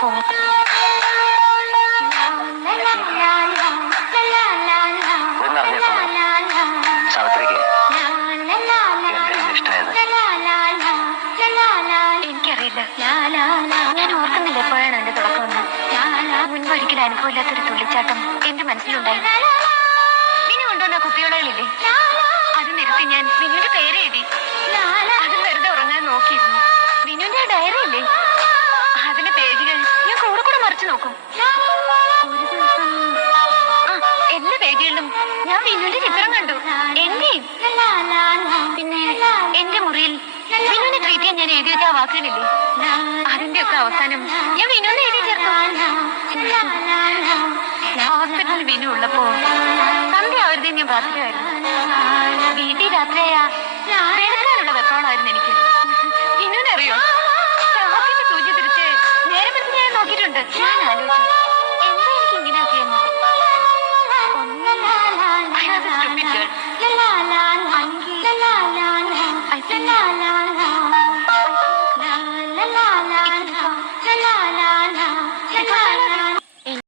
പോകും. എനിക്കറിയില്ല, ഞാൻ ഓർക്കുന്നില്ല എപ്പോഴാണ് എന്റെ തുടക്കമെന്ന്. മുൻപ് ഒരിക്കലും അനുഭവമില്ലാത്തൊരു തുള്ളിച്ചാട്ടം എന്റെ മനസ്സിലുണ്ടായി. പിന്നെ കൊണ്ടുവന്ന കുപ്പികളയിലില്ലേ, അത് നിർത്തി ഞാൻ വിനുവിന്റെ പേര് എഴുതി. അത് വെറുതെ ഉറങ്ങാൻ നോക്കിയിരുന്നു. വിനുവിന്റെ ഡയറി ഇല്ലേ, അതിന്റെ പേജുകൾ ഞാൻ കൂടെ കൂടെ മറിച്ചു നോക്കും. ഒരു ദിവസം എല്ലാ പേജുകളിലും ഞാൻ വിനുവിന്റെ ചിത്രം കണ്ടു, എന്റെയും. പിന്നെ എന്റെ മുറിയിൽ വിനുവിനെ ട്രീറ്റ് ചെയ്യാൻ ഞാൻ എഴുതി വെച്ച ആ വാക്കുകളില്ലേ, അതിന്റെ ഒക്കെ അവസാനം ഞാൻ വിനുവിനെ എഴുതി ചേർത്തു. ഹോസ്പിറ്റലിൽ വിനു ഉള്ളപ്പോ സന്ധ്യ ആവരുതേ ഞാൻ പ്രാർത്ഥിക്കുമായിരുന്നു. വീട്ടിൽ രാത്രിയായ വെളുക്കാനുള്ള വെപ്രാളമായിരുന്നു എനിക്ക്. വിനുവിനറിയോ, ചാക്കിന്റെ സൂചി തിരിച്ച് നേരെ പറ്റി ഞാൻ നോക്കിയിട്ടുണ്ട്. ഞാൻ ആലോചിച്ചു, എന്താ എനിക്ക് ഇങ്ങനെയൊക്കെയെന്ന്. I was a stupid girl. I think